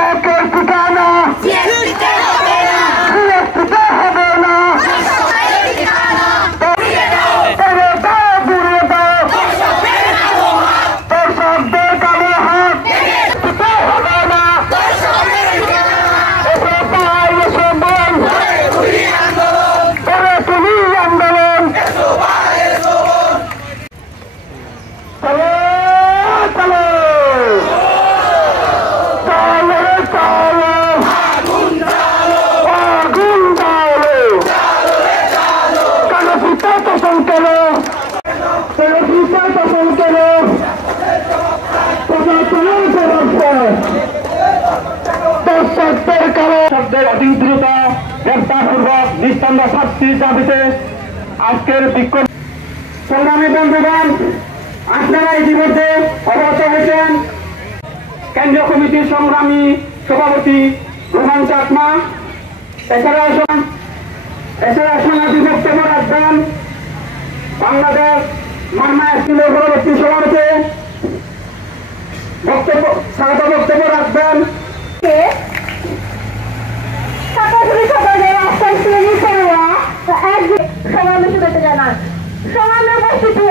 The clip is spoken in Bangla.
ব্যাকের ঠিকানা জিএসপিতে হবে না জিএসপিতে হবে না দর্শকদের কালো হাত জিএসপিতে হবে না এসে পাই এসে বল করে তুলি আন্দোলন চলো চলো শব্দের অধিক দ্রুত গ্রেপ্তারপূর্বক দৃষ্টান্ত শাস্তির দাবিতে আজকের বিক্ষোভ সংগ্রামী বন্ধুগণ, আপনারা ইতিমধ্যে অবগত হয়েছেন কেন্দ্রীয় কমিটির সংগ্রামী সভাপতি রোমান চাকমা এছাড়া সমাজী বক্তব্য রাখবেন বাংলাদেশ মান্না স্কুলের পরবর্তী সভাপতি স্বাগত বক্তব্য রাখবেন সমাবেশ করতে জানান সমাবেশ উপস্থিতি